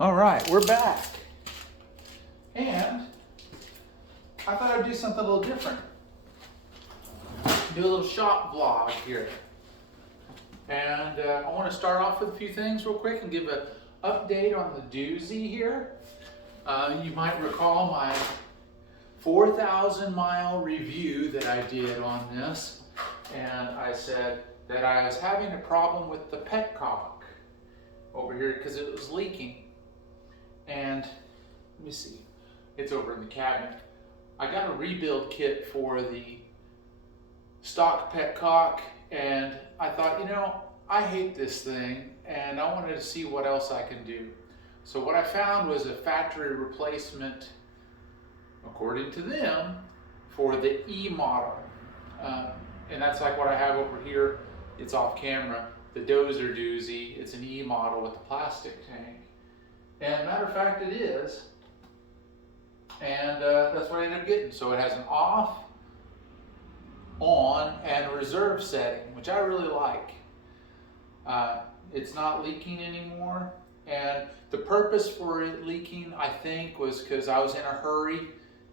All right, we're back. And I thought I'd do something a little different. Do a little shop vlog here. And I want to start off with a few things real quick and give an update on the doozy here. You might recall my 4,000 mile review that I did on this. And I said that I was having a problem with the petcock over here because it was leaking. And let me see, it's over in the cabinet. I got a rebuild kit for the stock petcock, and I thought, you know, I hate this thing, and I wanted to see what else I can do. So what I found was a factory replacement, according to them, for the E model. And that's like what I have over here. It's off camera. The Dozer doozy, it's an E model with a plastic tank. And matter of fact, it is. And that's what I ended up getting. So it has an off, on, and a reserve setting, which I really like. It's not leaking anymore. And the purpose for it leaking, I think, was because I was in a hurry.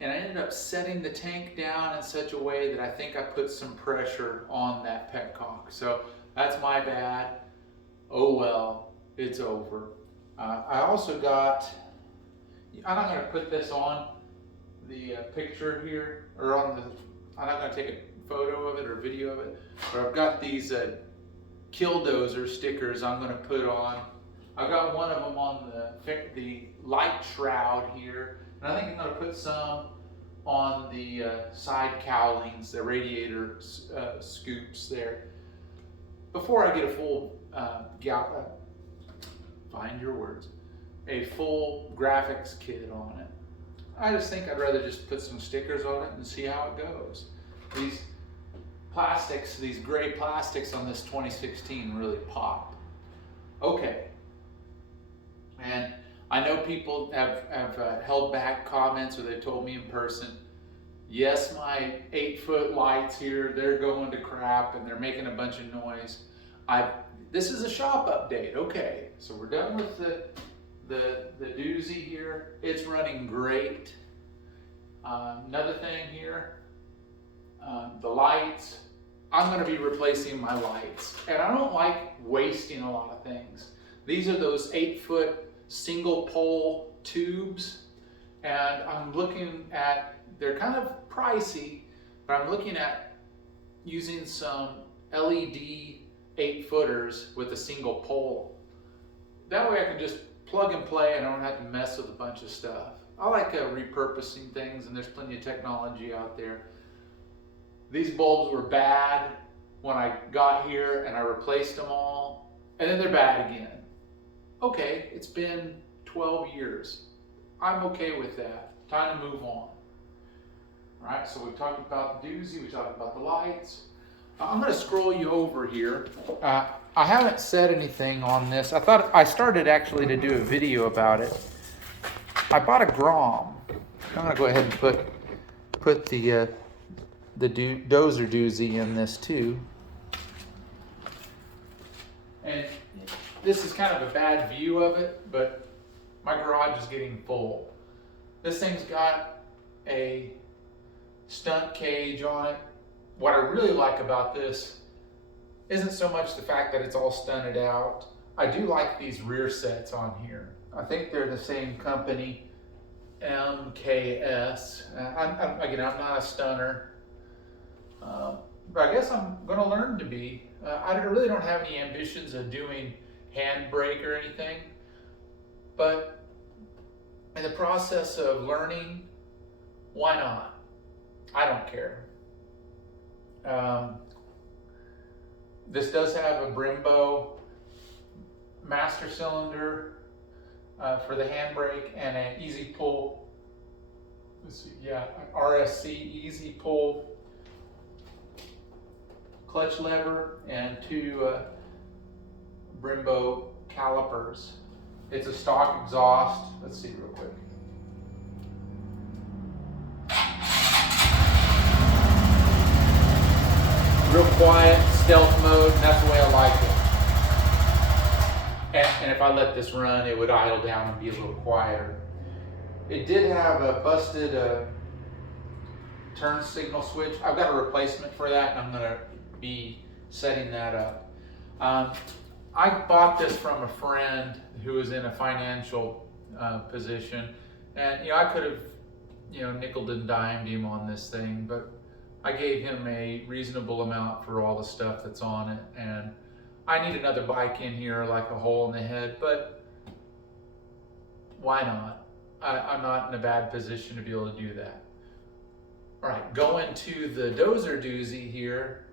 And I ended up setting the tank down in such a way that I think I put some pressure on that petcock. So that's my bad. Oh well, it's over. I also got, I'm not going to put this on the picture here, or on the, I'm not going to take a photo of it or video of it, but I've got these Killdozer stickers I'm going to put on. I've got one of them on the light shroud here, and I think I'm going to put some on the side cowlings, the radiator scoops there, before I get a full find your words, a full graphics kit on it. I just think I'd rather just put some stickers on it and see how it goes. These plastics, these gray plastics on this 2016 really pop. Okay. And I know people have held back comments, or they've told me in person, yes, my 8-foot lights here, they're going to crap and they're making a bunch of noise. This is a shop update. Okay, so we're done with the doozy here. It's running great. Another thing here, the lights. I'm going to be replacing my lights, and I don't like wasting a lot of things. These are those 8-foot single pole tubes, and I'm looking at, they're kind of pricey, but I'm looking at using some LED 8-footers with a single pole. That way I can just plug and play and I don't have to mess with a bunch of stuff. I like repurposing things, and there's plenty of technology out there. These bulbs were bad when I got here and I replaced them all, and then they're bad again. Okay, it's been 12 years. I'm okay with that. Time to move on. All right, so we talked about the doozy, we talked about the lights. I'm going to scroll you over here. I haven't said anything on this. I thought I started actually to do a video about it. I bought a Grom. I'm going to go ahead and put the Dozer doozy in this too. And this is kind of a bad view of it, but my garage is getting full. This thing's got a stunt cage on it. What I really like about this isn't so much the fact that it's all stunted out. I do like these rear sets on here. I think they're the same company, MKS. I'm not a stunner, but I guess I'm going to learn to be. I really don't have any ambitions of doing handbrake or anything, but in the process of learning, why not? I don't care. This does have a Brembo master cylinder for the handbrake, and an easy pull. Let's see, yeah, an RSC easy pull clutch lever, and 2 Brembo calipers. It's a stock exhaust. Let's see real quick. Real quiet, stealth mode, and that's the way I like it. And if I let this run, it would idle down and be a little quieter. It did have a busted turn signal switch. I've got a replacement for that, and I'm going to be setting that up. I bought this from a friend who was in a financial position, and I could have nickel and dimed him on this thing, but I gave him a reasonable amount for all the stuff that's on it, and I need another bike in here like a hole in the head, but why not? I'm not in a bad position to be able to do that. All right, going to the dozer doozy here.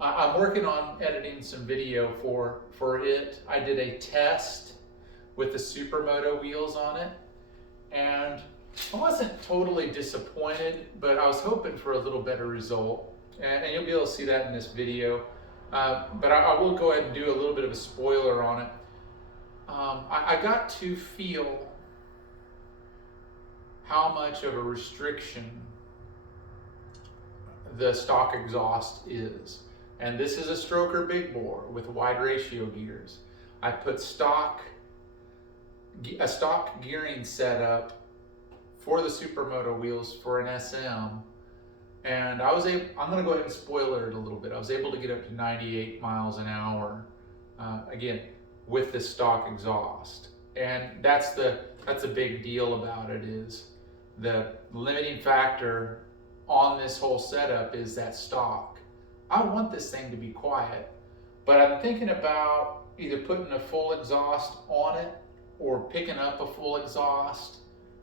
I'm working on editing some video for it. I did a test with the Supermoto wheels on it, and I wasn't totally disappointed, but I was hoping for a little better result. And you'll be able to see that in this video. But I will go ahead and do a little bit of a spoiler on it. I got to feel how much of a restriction the stock exhaust is. And this is a stroker big bore with wide ratio gears. I put a stock gearing setup for the Supermoto wheels for an SM, and I'm going to go ahead and spoiler it a little bit. I was able to get up to 98 miles an hour, again, with the stock exhaust. And that's a big deal about it, is the limiting factor on this whole setup is that stock. I want this thing to be quiet, but I'm thinking about either putting a full exhaust on it or picking up a full exhaust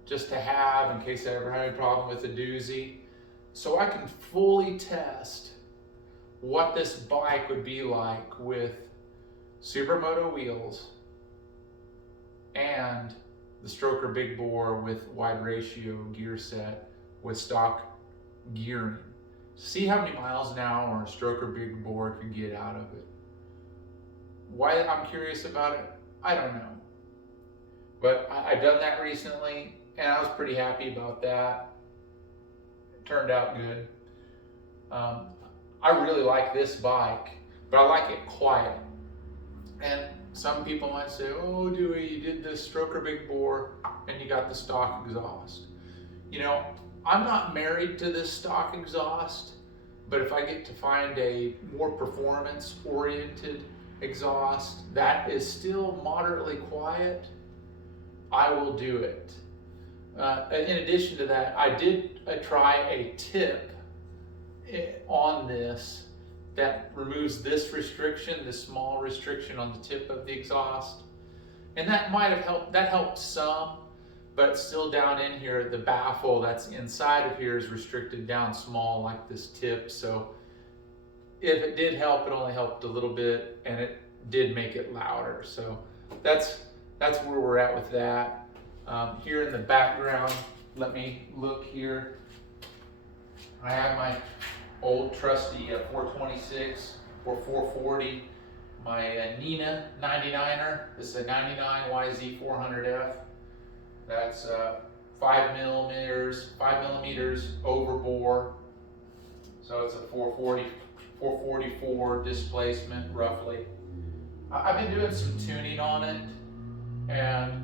just to have in case I ever have any problem with the doozy, so I can fully test what this bike would be like with Supermoto wheels and the stroker big bore with wide ratio gear set with stock gearing. See how many miles an hour a stroker big bore could get out of it. Why I'm curious about it, I don't know. But I've done that recently, and I was pretty happy about that. It turned out good. I really like this bike, but I like it quiet. And some people might say, oh, Dewey, you did this stroker big bore and you got the stock exhaust. I'm not married to this stock exhaust, but if I get to find a more performance-oriented exhaust that is still moderately quiet, I will do it. In addition to that, I did try a tip on this that removes this restriction, this small restriction on the tip of the exhaust. And that might have helped, that helped some, but still down in here, the baffle that's inside of here is restricted down small like this tip. So if it did help, it only helped a little bit, and it did make it louder. So that's where we're at with that. Here in the background, let me look here. I have my old trusty 426 or 440, my Nina 99er. This is a 99 YZ400F. That's 5 millimeters over bore. So it's a 444 displacement roughly. I've been doing some tuning on it, and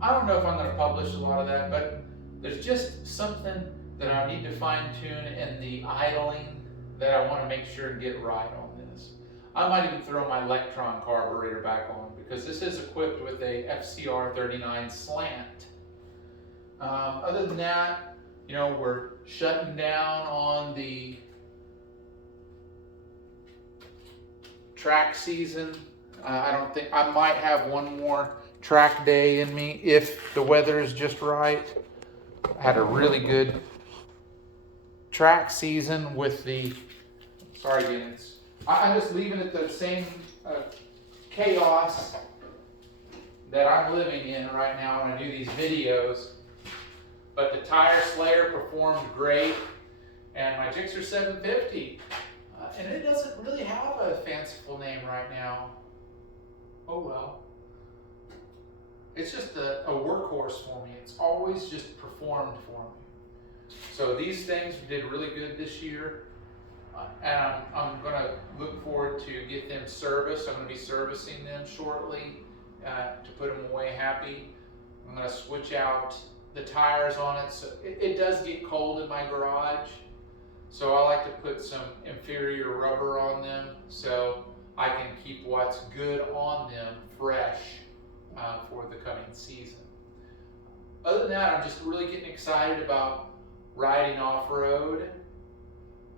I don't know if I'm going to publish a lot of that, but there's just something that I need to fine tune in the idling that I want to make sure to get right on this. I might even throw my Electron carburetor back on, because this is equipped with a FCR39 slant. Other than that, we're shutting down on the track season. I might have one more track day in me if the weather is just right. I had a really good track season with the, sorry again, I'm just leaving it the same chaos that I'm living in right now when I do these videos. But the Tire Slayer performed great, and my DRZ470, and it doesn't really have a fanciful name right now. Oh well. It's just a workhorse for me. It's always just performed for me. So these things did really good this year. and I'm going to look forward to get them serviced. I'm going to be servicing them shortly to put them away happy. I'm going to switch out the tires on it. So it does get cold in my garage, so I like to put some inferior rubber on them so I can keep what's good on them fresh for the coming season. Other than that, I'm just really getting excited about riding off-road.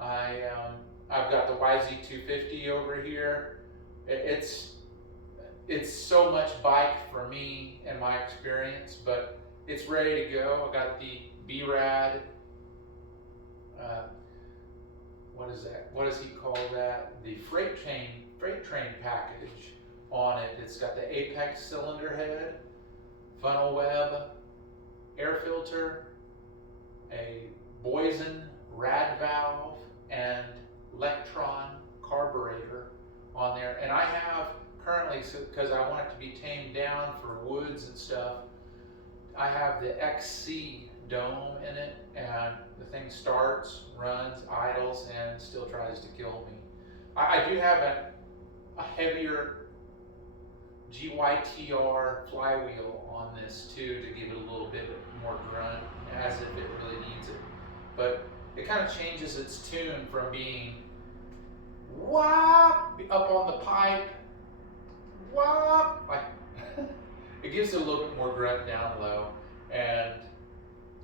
I've got the YZ250 over here. It's so much bike for me and my experience, but it's ready to go. I got the BRAD, what is that? What does he call that? The freight train package on it. It's got the Apex cylinder head, funnel web, air filter, a Boysen rad valve, and Electron carburetor on there. And I have currently, because I want it to be tamed down for woods and stuff, I have the XC dome in it, and the thing starts, runs, idles, and still tries to kill me. I do have a heavier GYTR flywheel on this too, to give it a little bit more grunt, as if it really needs it. But it kind of changes its tune from being whop up on the pipe, whop, like it gives it a little bit more grunt down low. And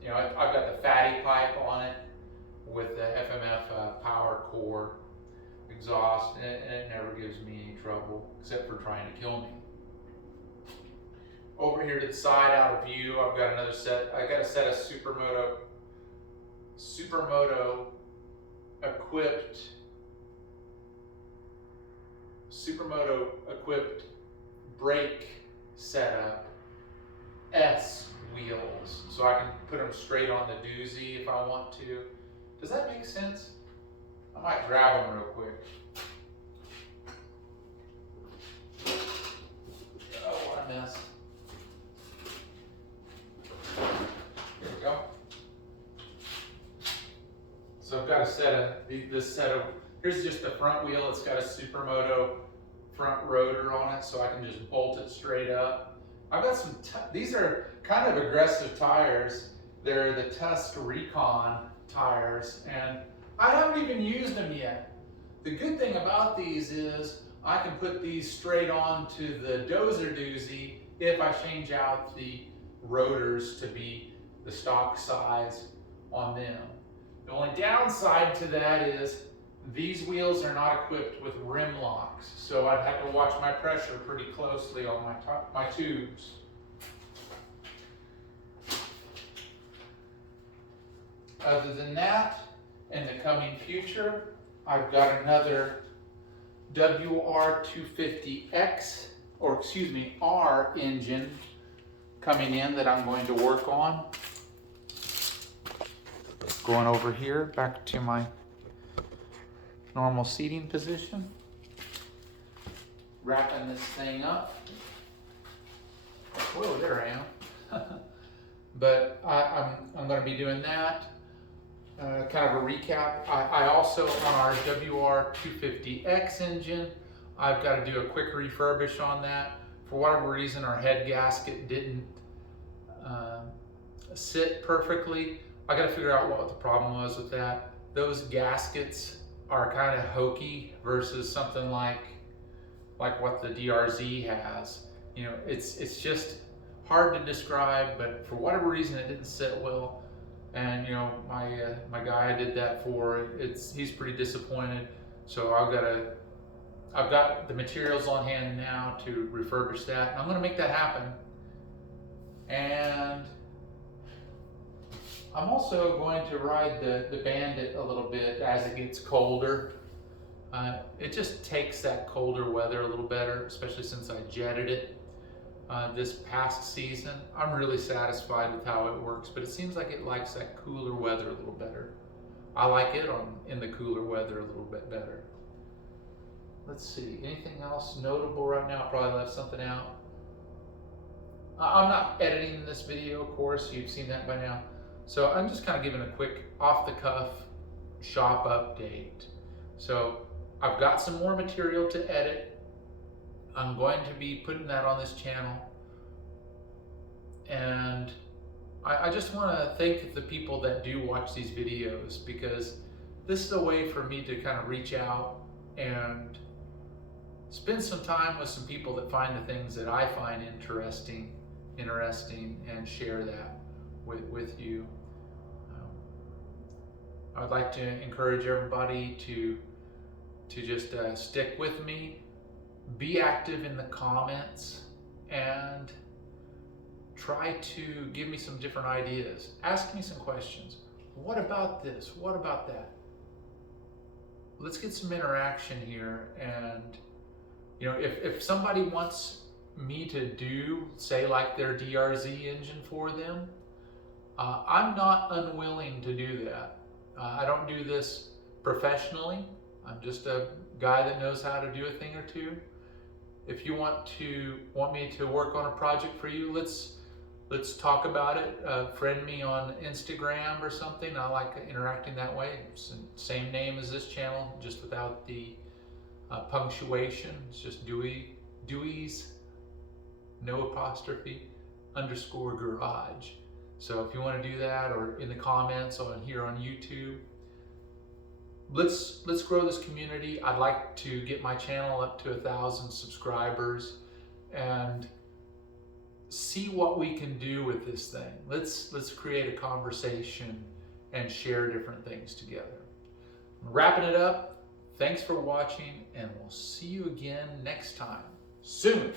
you know, I've got the fatty pipe on it with the FMF power core exhaust, and it never gives me any trouble except for trying to kill me. Over here to the side, out of view, I've got another set. I got a set of Supermoto equipped brake setup S wheels, so I can put them straight on the doozy if I want to. Does that make sense? I might grab them real quick. Oh, what a mess. Here we go. So I've got a set of, here's just the front wheel. It's got a Supermoto front rotor on it, so I can just bolt it straight up. I've got some, these are kind of aggressive tires. They're the Tusk Recon tires, and I haven't even used them yet. The good thing about these is I can put these straight on to the dozer doozy if I change out the rotors to be the stock size on them. The only downside to that is these wheels are not equipped with rim locks, so I'd have to watch my pressure pretty closely on my tubes. Other than that, in the coming future, I've got another WR250X, or excuse me, R engine coming in that I'm going to work on. Going over here, back to my normal seating position. Wrapping this thing up. Whoa, there I am. But I'm going to be doing that. Kind of a recap. I also, on our WR250X engine, I've got to do a quick refurbish on that. For whatever reason, our head gasket didn't sit perfectly. I got to figure out what the problem was with that. Those gaskets are kind of hokey versus something like what the DRZ has. You know, it's just hard to describe, but for whatever reason, it didn't sit well. And you know, my guy I did that for, he's pretty disappointed. So I've got the materials on hand now to refurbish that, and I'm going to make that happen. And I'm also going to ride the Bandit a little bit as it gets colder. It just takes that colder weather a little better, especially since I jetted it this past season. I'm really satisfied with how it works, but it seems like it likes that cooler weather a little better. I like it in the cooler weather a little bit better. Let's see, anything else notable right now? I probably left something out. I'm not editing this video, of course, you've seen that by now. So I'm just kind of giving a quick off-the-cuff shop update. So I've got some more material to edit. I'm going to be putting that on this channel. And I just want to thank the people that do watch these videos, because this is a way for me to kind of reach out and spend some time with some people that find the things that I find interesting, and share that with you. I would like to encourage everybody to just stick with me, be active in the comments, and try to give me some different ideas. Ask me some questions. What about this? What about that? Let's get some interaction here. And you know, if somebody wants me to do, say, like their DRZ engine for them, I'm not unwilling to do that. I don't do this professionally. I'm just a guy that knows how to do a thing or two. If you want me to work on a project for you, let's talk about it. Friend me on Instagram or something. I like interacting that way. Same name as this channel, just without the punctuation. It's just Dewey's, no apostrophe, _garage. So if you want to do that, or in the comments on here on YouTube, let's grow this community. I'd like to get my channel up to 1,000 subscribers and see what we can do with this thing. Let's create a conversation and share different things together. Wrapping it up. Thanks for watching, and we'll see you again next time soon.